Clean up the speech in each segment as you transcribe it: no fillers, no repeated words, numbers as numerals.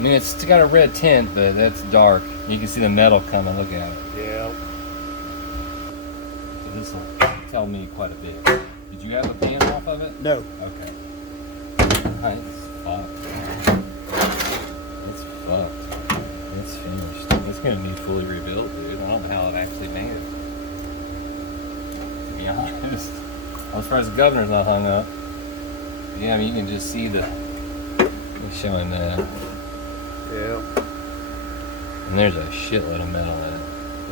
I mean, it's got a red tint, but that's dark. You can see the metal coming. Look at it. Yeah. So this will tell me quite a bit. Did you have a pan off of it? No. Okay. Alright, it's fucked. It's fucked. It's finished. It's gonna need fully rebuilt, dude. I don't know how it actually made it. To be honest. I'm surprised the governor's not hung up. Yeah, I mean, you can just see the... It's showing that. Yeah. And there's a shitload of metal in it.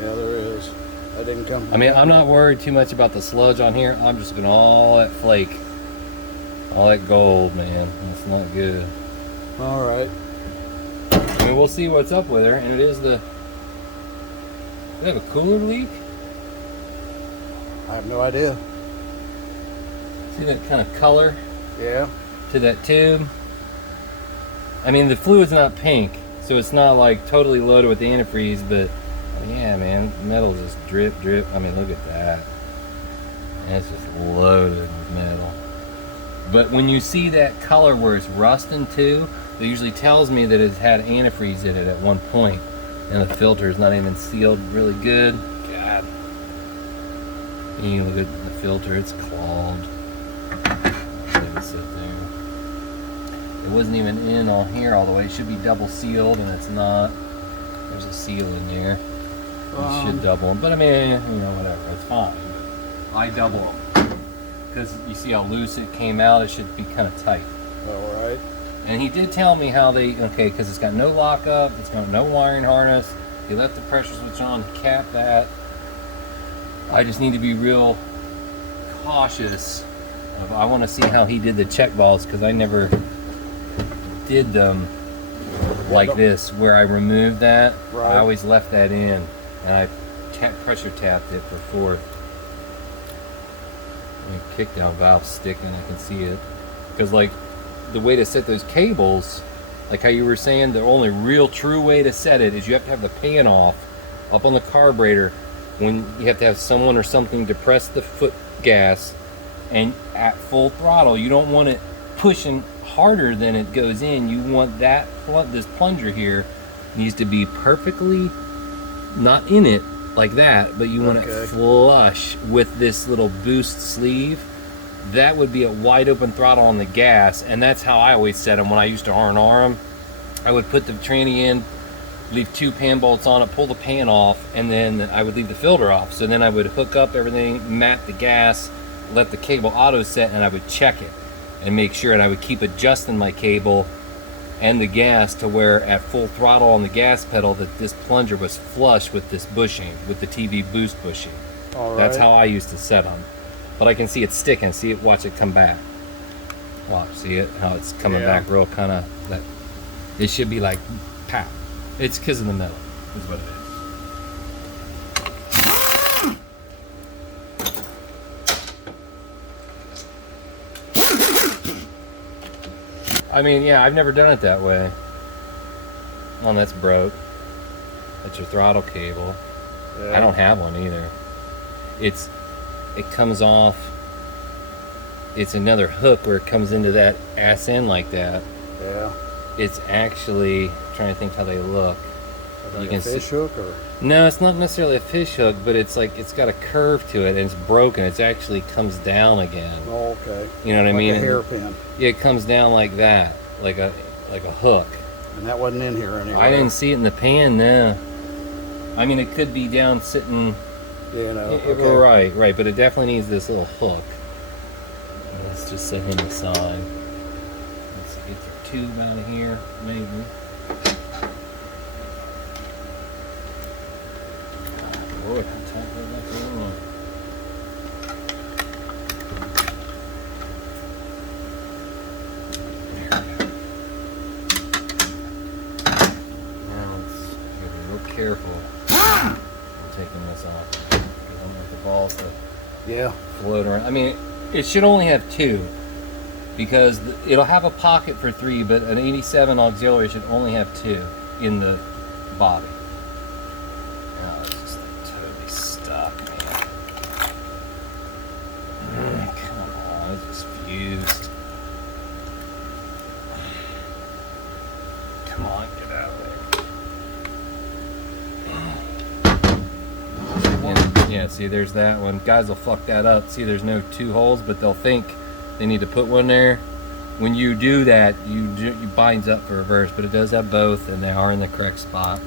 Yeah, there is. That didn't come from... I mean, I'm not worried too much about the sludge on here. I'm just gonna all that flake. All that gold, man. That's not good. Alright. I mean, we'll see what's up with her. And it is the... Do they have a cooler leak? I have no idea. See that kind of color Yeah. to that tube? I mean, the fluid's not pink, so it's not like totally loaded with antifreeze, but yeah, man, metal just drip, drip. I mean, look at that. And it's just loaded with metal. But when you see that color where it's rusting too, it usually tells me that it's had antifreeze in it at one point, and the filter is not even sealed really good. God. And you look at the filter, it's clogged. Let it sit there. It wasn't even in on here all the way. It should be double sealed, and it's not. There's a seal in there. You should double them, but I mean, you know, whatever. It's fine. I double them because you see how loose it came out. It should be kind of tight. All right. And he did tell me how they because it's got no lockup, it's got no wiring harness. He left the pressure switch on, capped that. I just need to be real cautious. I want to see how he did the check valves because I never did them like this where I removed that. Right. I always left that in and I pressure tapped it for fourth. And kick down valve sticking, I can see it. Because like the way to set those cables, like how you were saying, the only real true way to set it is you have to have the pan off up on the carburetor when you have to have someone or something to press the foot gas, and at full throttle you don't want it pushing harder than it goes in. You want that this plunger here needs to be perfectly not in it like that, but you want it flush with this little boost sleeve. That would be a wide open throttle on the gas, and that's how I always set them when I used to R&R them. I would put the tranny in, leave 2 pan bolts on it, pull the pan off, and then I would leave the filter off. So then I would hook up everything, map the gas, let the cable auto set, and I would check it and make sure, and I would keep adjusting my cable and the gas to where at full throttle on the gas pedal that this plunger was flush with this bushing, with the TV boost bushing. All right. That's how I used to set them. But I can see it sticking. See it, watch it come back. Watch, see it, how it's coming back real kind of, that it should be like, pow. It's because of the metal, is what it is. I mean, yeah, I've never done it that way. Oh, that's broke. That's your throttle cable. Yeah. I don't have one either. It comes off. It's another hook where it comes into that ass end like that. Yeah. It's actually, I'm trying to think how they look. Like you can a fish hook or? No, it's not necessarily a fish hook, but it's like it's got a curve to it and it's broken. It actually comes down again. Oh, okay. You know what I mean? Like a hairpin. Yeah, it comes down like that, like a hook. And that wasn't in here anyway. I didn't see it in the pan, no. I mean, it could be down sitting. Yeah, no. Okay. Right, but it definitely needs this little hook. Let's just set him aside. Let's get the tube out of here, maybe. Boy, how tight was that going? Now let's be real careful. I'm taking this off because I don't want the balls to float around. I mean, it should only have 2 because it'll have a pocket for 3, but an 87 auxiliary should only have 2 in the body. Oh, it's just totally stuck, man. Come on, it's just fused. Come on, get out of there. Yeah, see, there's that one. Guys will fuck that up. See, there's no 2 holes, but they'll think they need to put one there. When you do that, you binds up for reverse, but it does have both, and they are in the correct spot.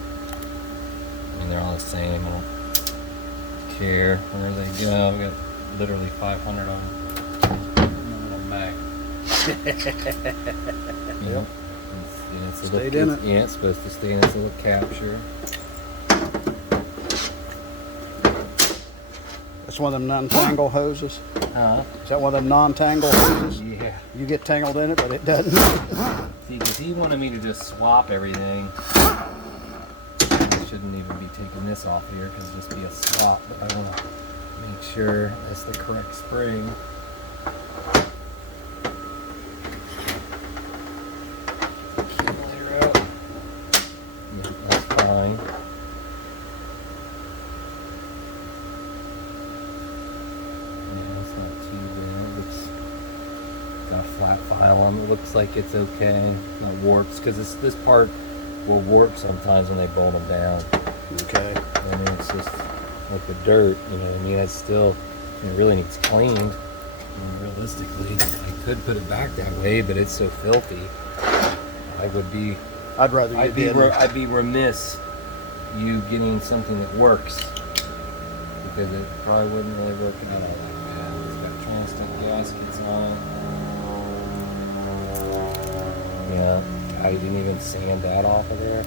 And they're all the same. I don't care where they go. We got literally 500 on them. Back. Yep. Stayed in it. Yeah, it's supposed to stay in its little capture. That's one of them non-tangle hoses. Huh? Is that one of them non-tangle hoses? Yeah. You get tangled in it, but it doesn't. See, because he wanted me to just swap everything. I shouldn't even be taking this off here because it'll just be a swap, but I want to make sure that's the correct spring. Accumulator out. Yeah, that's fine. Flat file on it. Looks like it's okay. No warps, because this part will warp sometimes when they bolt them down. Okay. I mean, it's just like the dirt, you know what I mean? It's still, it really needs cleaned. I mean, realistically, I could put it back that way, but it's so filthy. I'd rather you didn't. I'd be remiss you getting something that works, because it probably wouldn't really work out all that bad. It's got transtant gaskets on it. Yeah, I didn't even sand that off of there.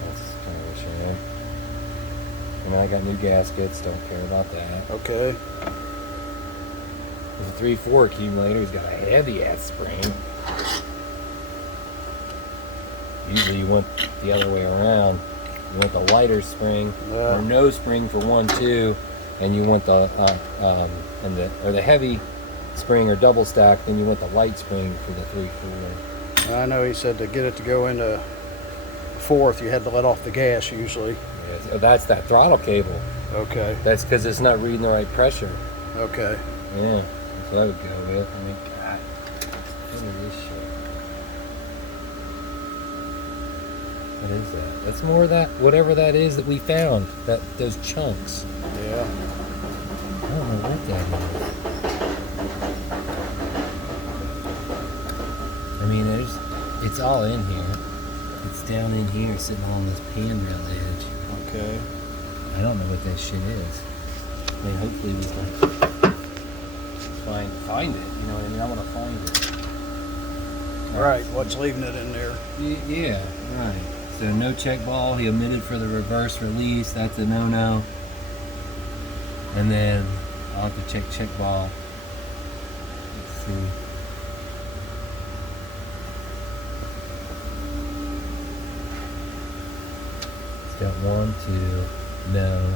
That's kind of a shame. I mean, I got new gaskets, don't care about that. Okay. There's a 3/4 accumulator, it's got a heavy ass spring. Usually you want the other way around. You want the lighter spring, or no spring for 1-2, and you want the the heavy spring or double stack, then you want the light spring for the 3/4. I know he said to get it to go into 4th, you had to let off the gas usually. Yeah, that's that throttle cable. Okay. That's because it's not reading the right pressure. Okay. Yeah, that's what I would go with. I mean, God, what is this shit? What is that? That's more of that, whatever that is that we found, those chunks. Yeah. I don't know what that is. I mean, it's all in here. It's down in here, sitting on this handrail edge. Okay. I don't know what that shit is. I mean, hopefully we can find it. You know what I mean? I want to find it. All right. What's leaving it in there? Yeah. Right. So no check ball. He omitted for the reverse release. That's a no-no. And then I'll have to check ball. Let's see. Got 1, 2, no,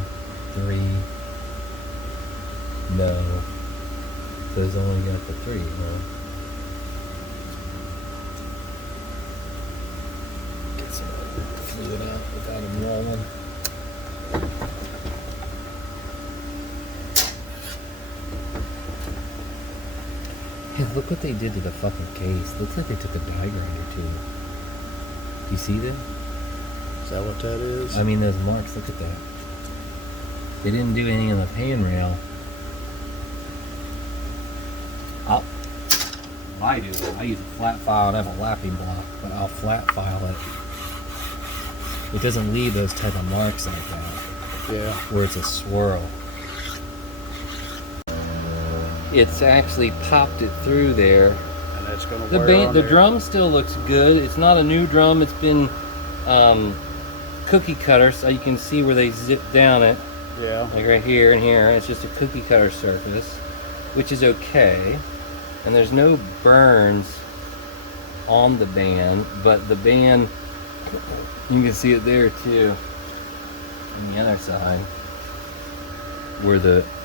3, no. So it's only got the 3, huh? Get some fluid out without him rolling. Hey, look what they did to the fucking case. Looks like they took a die grinder too. You see that? Is that what that is? I mean, those marks, look at that. They didn't do anything on the handrail. I do. I use a flat file and I have a lapping block, but I'll flat file it. It doesn't leave those type of marks like that. Yeah. Where it's a swirl. It's actually popped it through there. And that's going to wear on The there. drum still looks good. It's not a new drum. It's been cookie cutter, so you can see where they zip down it. Yeah. Like right here and here. It's just a cookie cutter surface, which is okay. And there's no burns on the band, but the band, you can see it there too. On the other side, where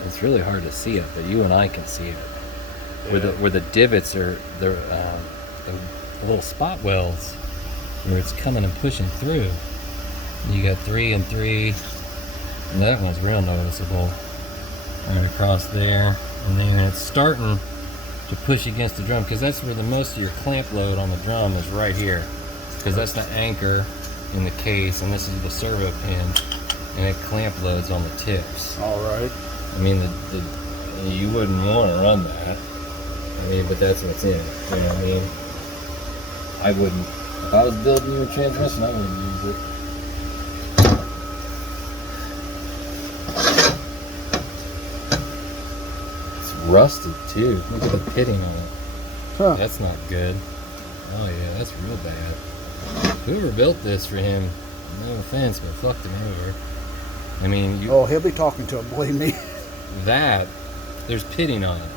it's really hard to see it, but you and I can see it. Yeah. Where the divots are, the little spot welds, where it's coming and pushing through. You got 3 and 3, and that one's real noticeable. Right across there, and then it's starting to push against the drum, because that's where the most of your clamp load on the drum is, right here, because that's the anchor in the case, and this is the servo pin, and it clamp loads on the tips. All right. I mean, you wouldn't want to run that. I mean, but that's what's in it. You know what I mean? I wouldn't. If I was building you a transmission, I wouldn't use it. It's rusted too. Look at the pitting on it. Huh. That's not good. Oh yeah, that's real bad. Whoever built this for him, no offense, but fucked him over. I mean, Oh, he'll be talking to him, believe me. there's pitting on it.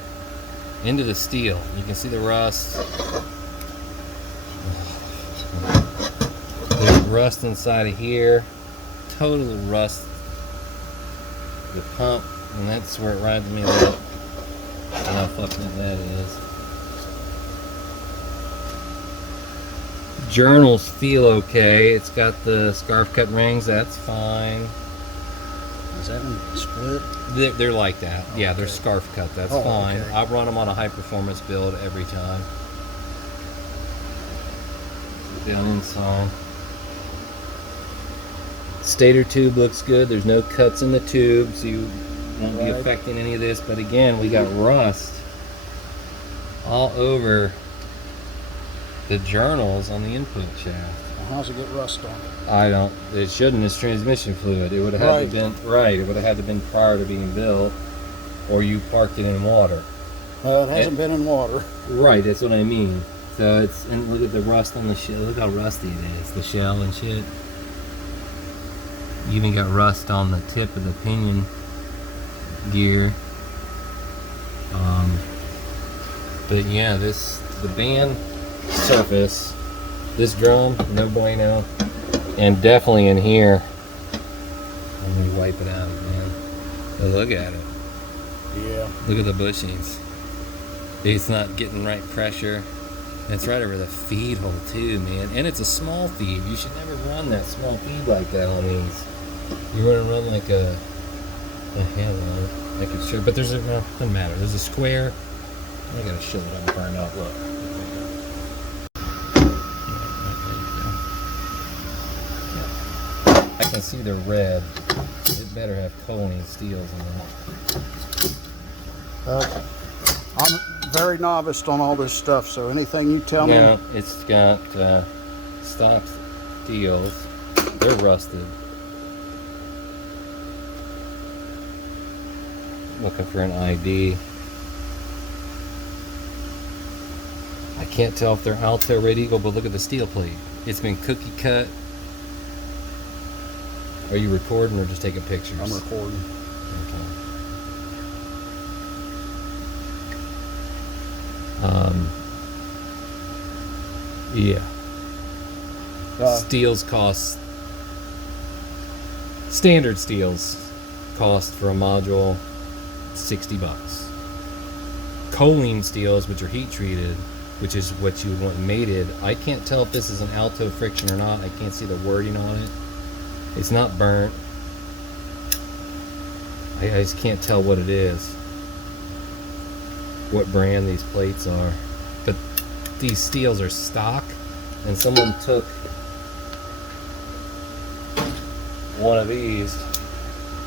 Into the steel. You can see the rust. There's rust inside of here. Total rust. The pump, and that's where it reminds me of that. How fucking that is. Journals feel okay. It's got the scarf cut rings. That's fine. Is that one split? They're like that. Oh, yeah, they're okay. scarf cut. That's Oh, fine. okay. I run them on a high performance build every time. Down inside. Stator tube looks good. There's no cuts in the tube, so you won't be Right. affecting any of this. But again, we got rust all over the journals on the input shaft. Well, how's it get rust on it? It shouldn't. It's transmission fluid. It would have had Right. to been right. It would have had to been prior to being built, or you parked it in water. It hasn't been in water. Right. That's what I mean. So it's, and look at the rust on the shell. Look how rusty it is. The shell and shit. You even got rust on the tip of the pinion gear. But yeah, the band surface, this drum, no bueno. And definitely in here. Let me wipe it out again. But look at it. Yeah. Look at the bushings. It's not getting right pressure. And it's right over the feed hole too, man. And it's a small feed. You should never run that small feed like that on these. You want to run like a hell on it. I could show, but there's a, no, doesn't matter. There's a square. I gotta show it on burn out. Look. I can see the red. It better have choline steels in it. I'm very novice on all this stuff, so anything you tell me. Yeah, it's got stock steels. They're rusted. Looking for an ID. I can't tell if they're Alto Red Eagle, but look at the steel plate. It's been cookie cut. Are you recording or just taking pictures? I'm recording. Yeah. Steels cost, standard steels cost for a module $60. Choline steels, which are heat treated, which is what you would want mated. I can't tell if this is an Alto friction or not. I can't see the wording on it. It's not burnt. I just can't tell what it is, what brand these plates are. But these steels are stock, and someone took one of these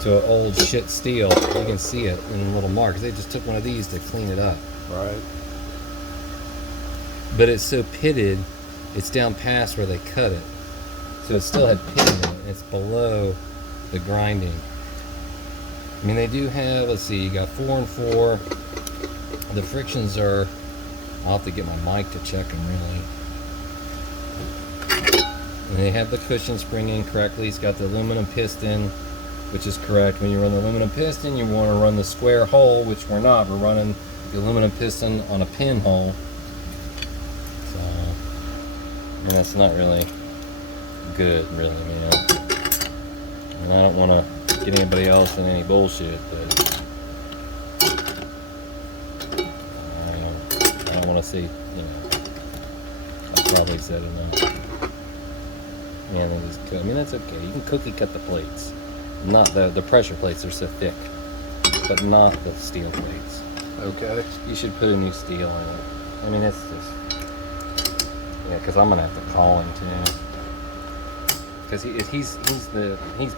to an old shit steel. You can see it in the little marks. They just took one of these to clean it up. Right. But it's so pitted, it's down past where they cut it. So it still had pitting in it. It's below the grinding. I mean, they do have, let's see, you got 4 and 4. The frictions are, I'll have to get my mic to check them really. And they have the cushion spring in correctly. It's got the aluminum piston, which is correct. When you run the aluminum piston, you want to run the square hole, which we're not. We're running the aluminum piston on a pinhole. So, and that's not really good, really, man. And I don't want to get anybody else in any bullshit, but I don't want to say, you know, I probably said enough. Man, that is good. I mean, that's okay. You can cookie cut the plates. Not the pressure plates are so thick, but not the steel plates. Okay. You should put a new steel in it. I mean, it's just, yeah, because I'm gonna have to call him too. Because he's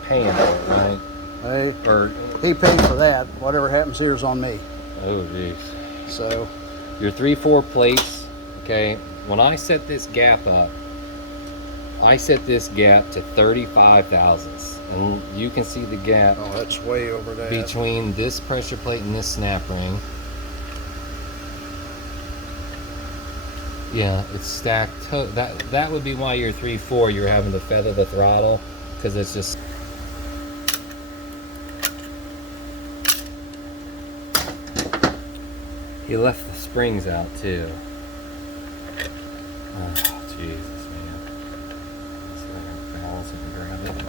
paying for it, right? Hey, Or he paid for that. Whatever happens here is on me. oh jeez. So Your 3/4 plates. Okay. When I set this gap up, I set this gap to 35 thousandths, and you can see the gap oh, that's way over that. between this pressure plate and this snap ring. Yeah, it's stacked. That would be why your 3/4 you're having to feather the throttle, because it's just. He left the springs out too. Oh Jesus, man! Let's let her balance and grab it.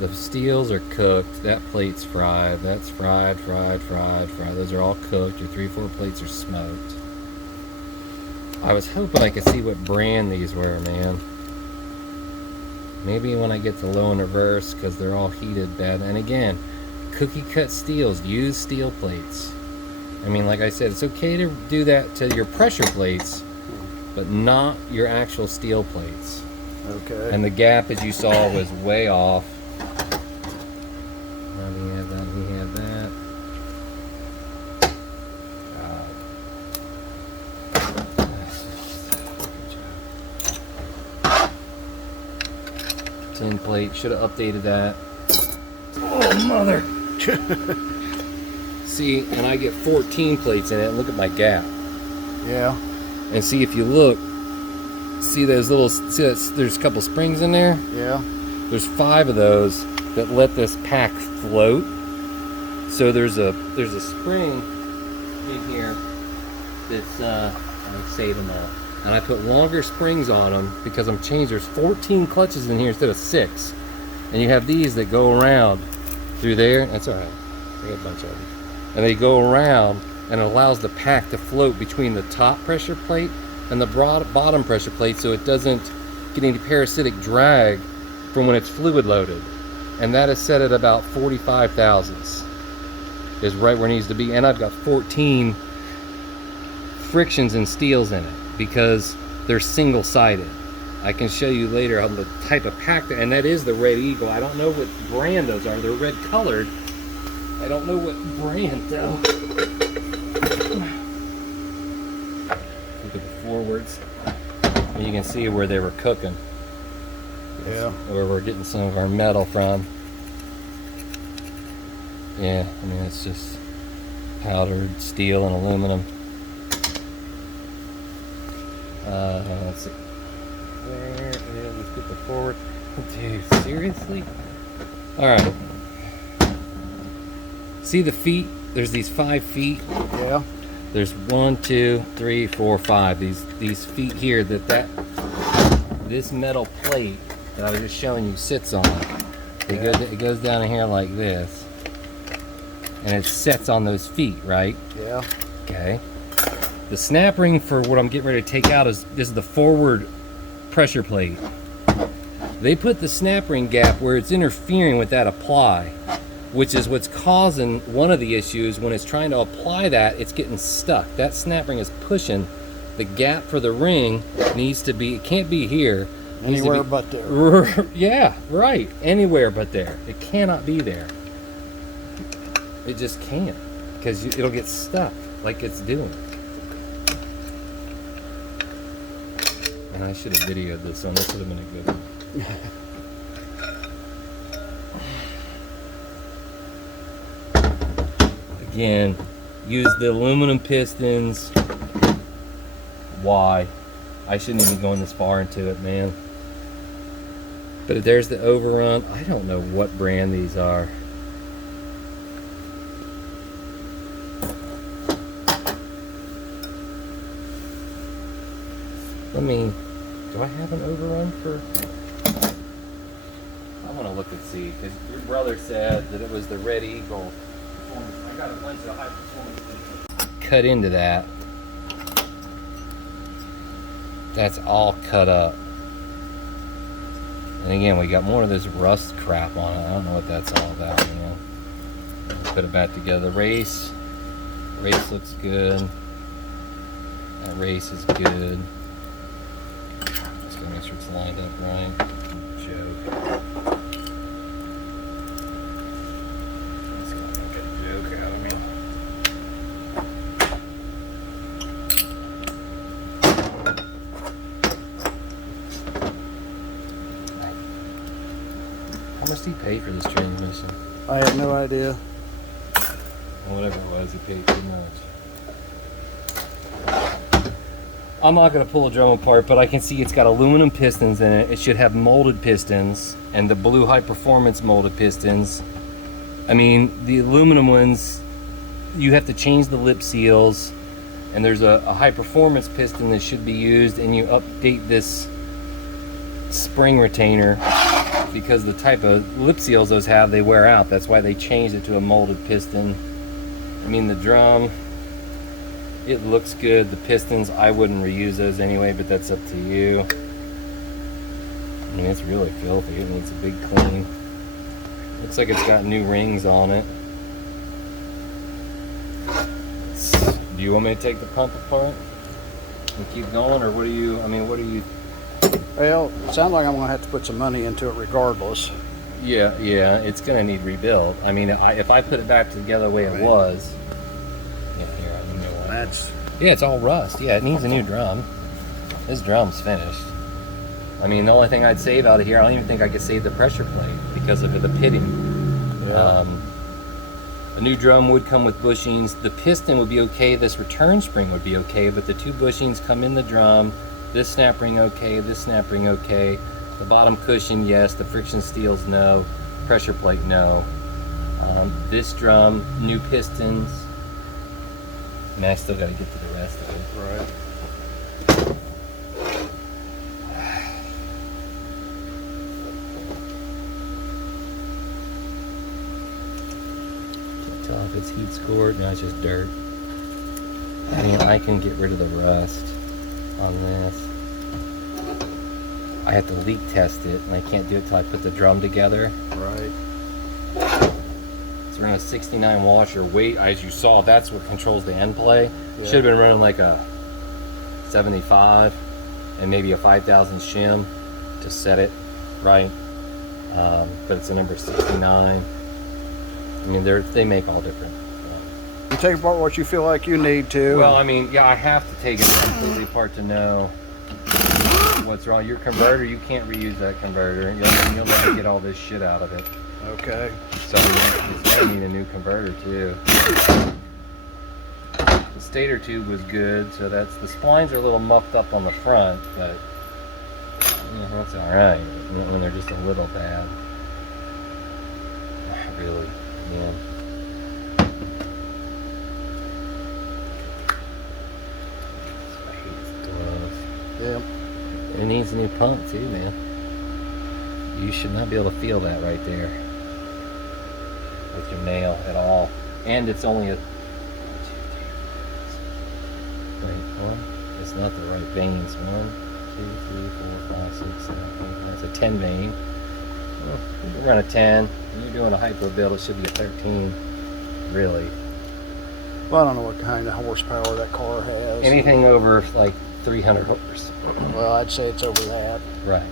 The steels are cooked. That plate's fried. That's fried. Those are all cooked. Your 3/4 plates are smoked. I was hoping I could see what brand these were, man. Maybe when I get to low and reverse, because they're all heated bad. And again, cookie cut steels. Use steel plates. I mean, like I said, it's okay to do that to your pressure plates, but not your actual steel plates. Okay. And the gap, as you saw, was way off. He had that, he had that. Tin plate, should have updated that. Oh, mother! See, and I get 14 plates in it, and look at my gap. Yeah. And see, if you look, see those little, see that there's a couple springs in there? Yeah. There's 5 of those that let this pack float. So there's a spring in here that's I'll save them all, and I put longer springs on them because I'm changed. There's 14 clutches in here instead of 6, and you have these that go around through there. That's all right. I got a bunch of them, and they go around, and it allows the pack to float between the top pressure plate and the bottom pressure plate, so it doesn't get any parasitic drag from when it's fluid loaded. And that is set at about 45 thousandths. Is right where it needs to be. And I've got 14 frictions and steels in it because they're single-sided. I can show you later on the type of pack, and that is the Red Eagle. I don't know what brand those are. They're red colored. I don't know what brand though. Look at the forwards. And you can see where they were cooking. Yeah. Where we're getting some of our metal from. Yeah, I mean, it's just powdered steel and aluminum. Let's see. There it is. Let's get the forward. Dude, seriously? Alright. See the feet? There's these 5 feet. Yeah. There's 1, 2, 3, 4, 5. These feet here this metal plate that I was just showing you sits on. It goes down in here like this. And it sets on those feet, right? Yeah. Okay. The snap ring for what I'm getting ready to take out is the forward pressure plate. They put the snap ring gap where it's interfering with that apply, which is what's causing one of the issues. When it's trying to apply that, it's getting stuck. That snap ring is pushing. The gap for the ring needs to be, it can't be here. Anywhere but there. Yeah, right. Anywhere but there. It cannot be there. It just can't, because it'll get stuck like it's doing. And I should have videoed this one. This would have been a good one. Again, use the aluminum pistons. Why? I shouldn't even be going this far into it, man. But there's the overrun. I don't know what brand these are. Let me, do I have an overrun for? I want to look and see, because your brother said that it was the Red Eagle. I got a bunch of high performance things. Cut into that. That's all cut up. And again, we got more of this rust crap on it. I don't know what that's all about, man. Put it back together. The race looks good. That race is good. Just gotta make sure it's lined up right. Joke. It's gonna make a joke out of me. How much did he pay for this transmission? I have no idea. Whatever it was, he paid too much. I'm not going to pull the drum apart, but I can see it's got aluminum pistons in it. It should have molded pistons, and the blue high performance molded pistons. I mean, the aluminum ones, you have to change the lip seals, and there's a high performance piston that should be used, and you update this spring retainer because the type of lip seals those have, they wear out. That's why they changed it to a molded piston. I mean, the drum, it looks good. The pistons, I wouldn't reuse those anyway, but that's up to you. I mean, it's really filthy. It needs a big clean. Looks like it's got new rings on it. Do you want me to take the pump apart and keep going, or what do you, Well, it sounds like I'm going to have to put some money into it regardless. Yeah, it's gonna need rebuilt. I mean, if I put it back together the way it was, yeah, here, I know what. That's... Yeah, it's all rust. Yeah, it needs a new drum. This drum's finished. I mean, the only thing I'd save out of here, I don't even think I could save the pressure plate because of the pitting. Yeah. The new drum would come with bushings. The piston would be okay. This return spring would be okay, but the two bushings come in the drum. This snap ring okay, this snap ring okay. The bottom cushion, yes. The friction steels, no. Pressure plate, no. This drum, new pistons. I mean, I still got to get to the rest of it. Right. Can't tell if it's heat scored. No, it's just dirt. I mean, I can get rid of the rust on this. I have to leak test it, and I can't do it till I put the drum together. Right. It's running a 69 washer. Weight, as you saw, that's what controls the end play. Yeah. Should have been running like a 75 and maybe a 5,000 shim to set it right. But it's a number 69. I mean, they make all different. You take apart what you feel like you need to. Well, I mean, yeah, I have to take it completely apart to know what's wrong. Your converter, you can't reuse that converter. You'll never get all this shit out of it. Okay. So it's gonna need a new converter too. The stator tube was good, so the splines are a little mucked up on the front, but that's all right when they're just a little bad. Really, yeah. Yeah. It needs a new pump too, man. You should not be able to feel that right there with your nail at all. And it's only a it's not the right veins. 1, 2, 3, 4, 5, 6, 7, 8, 9. It's a 10 vein. Well, you can run a 10. When you're doing a hypo build, it should be a 13. Really. Well, I don't know what kind of horsepower that car has. Anything over like 300 horse. Well, I'd say it's over that. Right.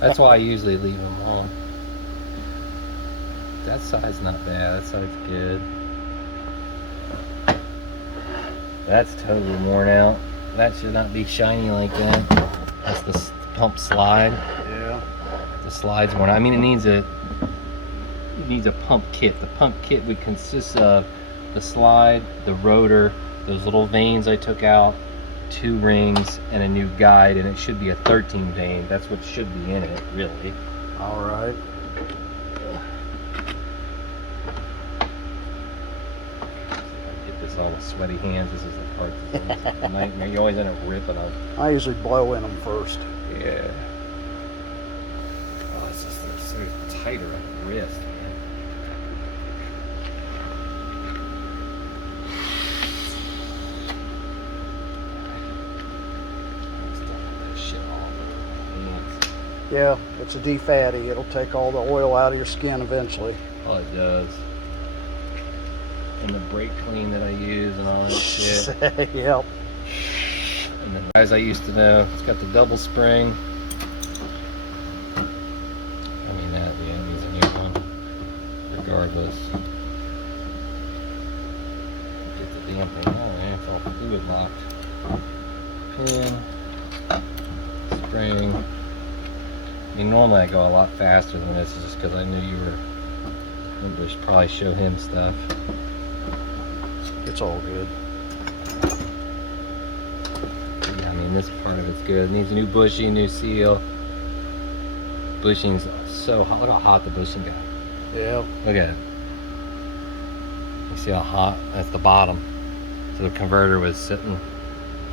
That's why I usually leave them on. That side's not bad. That side's good. That's totally worn out. That should not be shiny like that. That's the pump slide. Yeah. The slide's worn out. I mean, it needs a pump kit. The pump kit would consist of the slide, the rotor, those little vanes I took out, 2 rings, and a new guide, and it should be a 13 vane. That's what should be in it, really. All right. Get this all with sweaty hands. This is the part that's a nightmare. You always end up ripping them. I usually blow in them first. Yeah. tighter at the wrist. Yeah, it's a defatty. It'll take all the oil out of your skin eventually. Oh, it does. And the brake clean that I use and all that shit. Yep. And then, guys, I used to know, it's got the double spring. I mean, that, yeah, it needs a new one. Regardless. Get the damn thing on there, it's all fluid locked. Pin. Spring. I mean, normally I go a lot faster than this, just because I knew you were. I should probably show him stuff. It's all good. Yeah, I mean, this part of it's good. It needs a new bushing, new seal. Bushing's so hot. Look how hot the bushing got. Yeah. Look at it. You see how hot? That's the bottom. So the converter was sitting,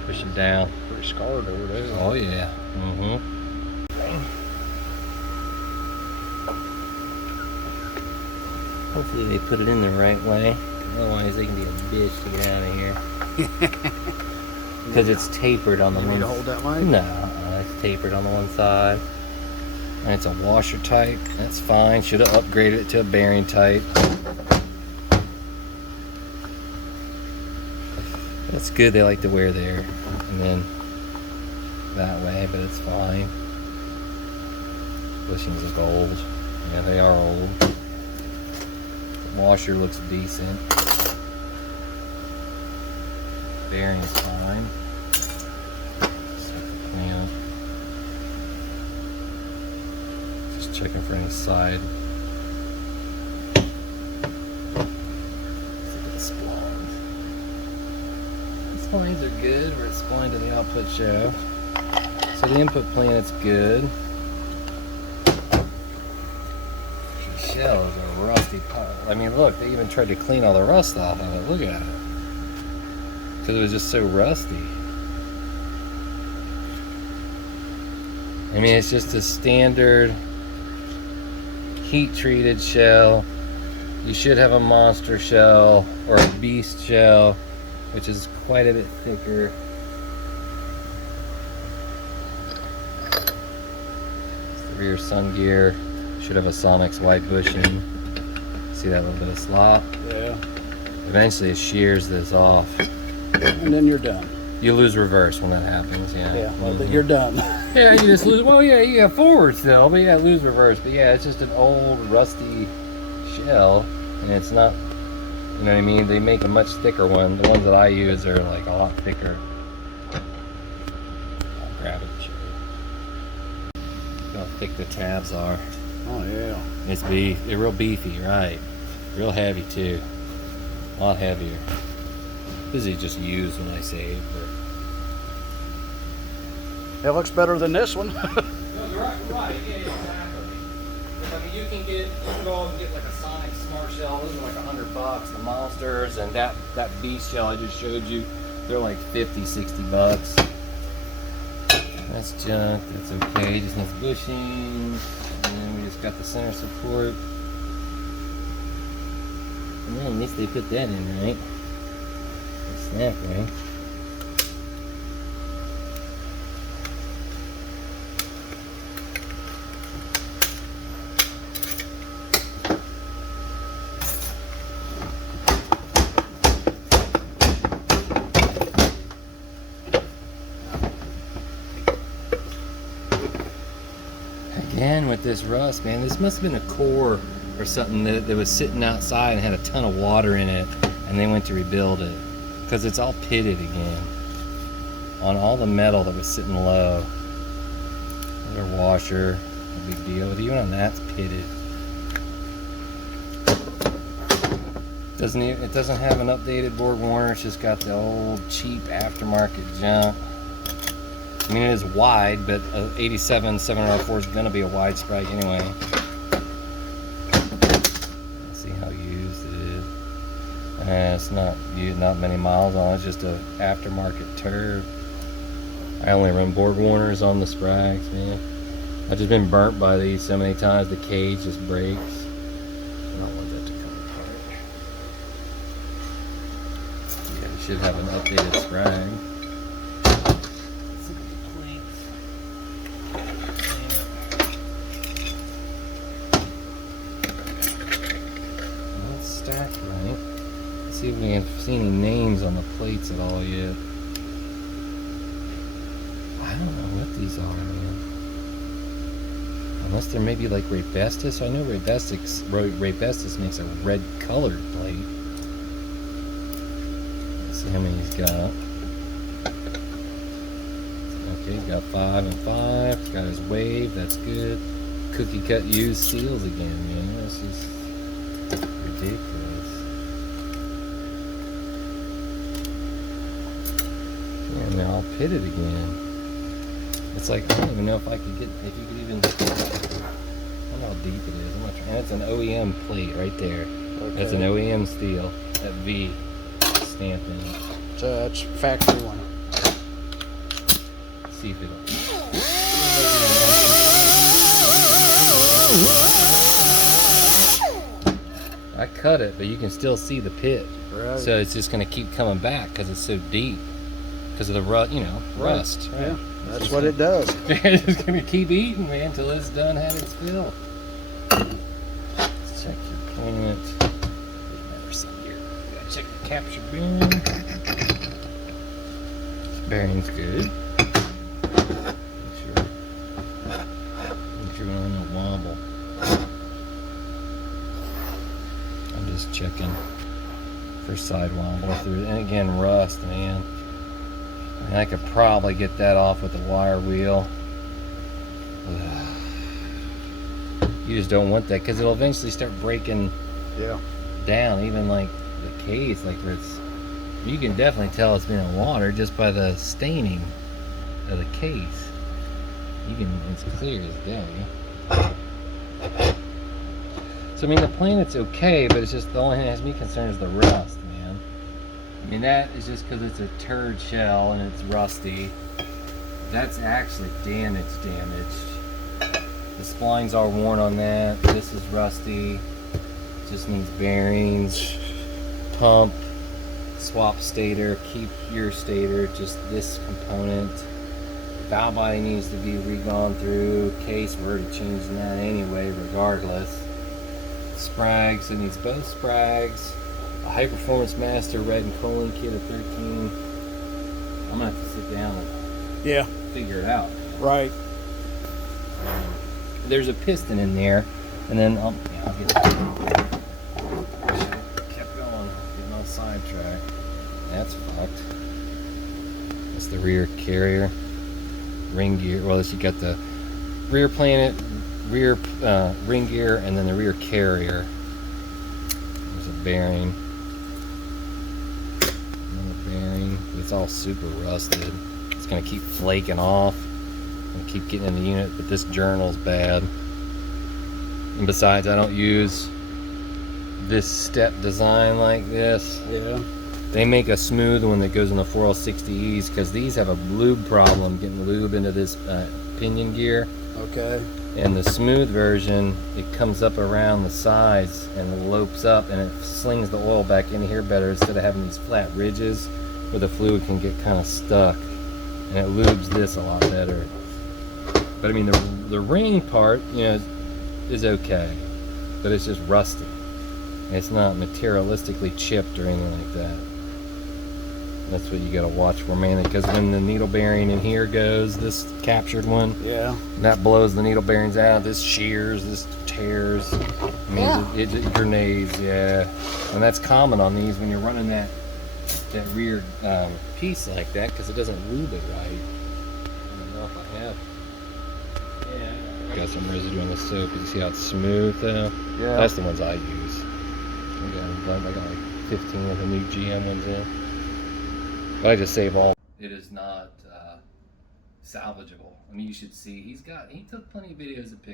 pushing down. Pretty scarred over there. Oh yeah. Mm-hmm. Hopefully they put it in the right way. Otherwise they can be a bitch to get out of here. Because it's tapered on the one. You need to hold that line? No, it's tapered on the one side. And it's a washer type. That's fine. Should have upgraded it to a bearing type. That's good. They like to wear there. And then that way, but it's fine. Bushings of gold. Yeah, they are old. Washer looks decent. Bearing's fine. Yeah. Just checking for any side. Splines. The splines are good. We're splined to the output shaft. So the input planet's good. Shell is a rusty pile. I mean, look, they even tried to clean all the rust off of it. Look at it. Because it was just so rusty. I mean, it's just a standard heat-treated shell. You should have a monster shell or a beast shell, which is quite a bit thicker. It's the rear sun gear. Should have a Sonic's white bushing. See that little bit of slop? Yeah. Eventually it shears this off. And then you're done. You lose reverse when that happens, yeah. Yeah, well, you're done. Yeah, you just lose, well, yeah, you got forward still, but yeah, lose reverse. But yeah, it's just an old, rusty shell, and it's not, you know what I mean? They make a much thicker one. The ones that I use are like a lot thicker. I'll grab it and show you. Look how thick the tabs are. Oh, yeah. It's beef. It's real beefy, right? Real heavy too. A lot heavier. This is just used when I save. It looks better than this one. No, you're right. Yeah, exactly. I mean, you can go and get like a Sonic Smart Shell. Those are like $100. The monsters and that beast shell I just showed you, they're like 50, 60 bucks. That's junk. That's okay. Just needs bushing. And then we just got the center support. And then at least they put that in, right? The snap ring. Again with this rust, man, this must have been a core or something that was sitting outside and had a ton of water in it, and they went to rebuild it because it's all pitted again on all the metal that was sitting low. Another washer, no big deal, but even on that's pitted. It doesn't have an updated board warner. It's just got the old cheap aftermarket junk. I mean, it is wide, but a 87-700-R4 is going to be a wide sprite anyway. Let's see how used it is. It's not used, not many miles on it. It's just a aftermarket turd. I only run board warners on the sprites, man. I've just been burnt by these so many times. The cage just breaks. I don't want that to come apart. Yeah, we should have an updated sprag. Let's look at the plates. Not stacked right. Let's see if we have seen any names on the plates at all yet. I don't know what these are, man. Unless they're maybe like Raybestos. I know Raybestos makes a red colored plate. Let's see how many he's got. Okay, he's got 5 and 5. He's got his wave, that's good. Cookie cut used steels again, man. This is ridiculous. Yeah, and they're all pitted again. It's like, I don't even know if I could get, if you could even, I don't know how deep it is. I'm not trying, and it's an OEM plate right there. Okay. That's an OEM steel, that V stamping. So that's factory one. Let's see if it'll. I cut it, but you can still see the pit. Right. So it's just going to keep coming back because it's so deep. Because of the rust. Right? Yeah, that's what it does. It's just gonna keep eating, man, until it's done having its fill. Let's check your plant. Gotta check the capture bearing. This bearing's good. Make sure we don't have no wobble. I'm just checking for side wobble through. And again, rust, man. And I could probably get that off with a wire wheel. You just don't want that because it'll eventually start breaking down. Even like the case, like where it's, you can definitely tell it's been in water just by the staining of the case. It's clear as day. So I mean, the planet's okay, but it's just the only thing that has me concerned is the rust. I mean, that is just because it's a turd shell and it's rusty. That's actually damaged. The splines are worn on that. This is rusty. Just needs bearings. Pump. Swap stator. Keep your stator. Just this component. Valve body needs to be re-gone through. Case, we're already changing that anyway, regardless. Sprags, it needs both sprags. A high performance master red and cooling kit of 13. I'm gonna have to sit down and figure it out. Right. There's a piston in there, and then I'll get it. Kept going, getting on sidetrack. That's fucked. That's the rear carrier, ring gear. Well, you got the rear planet, rear ring gear, and then the rear carrier. There's a bearing. It's all super rusted. It's gonna keep flaking off and keep getting in the unit, but this journal's bad. And besides, I don't use this step design like this. Yeah. They make a smooth one that goes in the 4L60Es because these have a lube problem, getting lube into this pinion gear. Okay. And the smooth version, it comes up around the sides and lopes up, and it slings the oil back in here better instead of having these flat ridges where the fluid can get kind of stuck, and it lubes this a lot better. But I mean, the ring part, is okay, but it's just rusty. It's not materialistically chipped or anything like that. That's what you got to watch for mainly, because when the needle bearing in here goes, this captured one, that blows the needle bearings out. This shears, this tears. I mean, it grenades, and that's common on these when you're running that rear piece like that, because it doesn't lube it right. I don't know if I have. Got some residue on the soap. You see how it's smooth though? Yeah. That's the ones I use. I got like 15 of the new GM ones in. But I just save all. It is not salvageable. I mean, you should see. He took plenty of videos of pictures.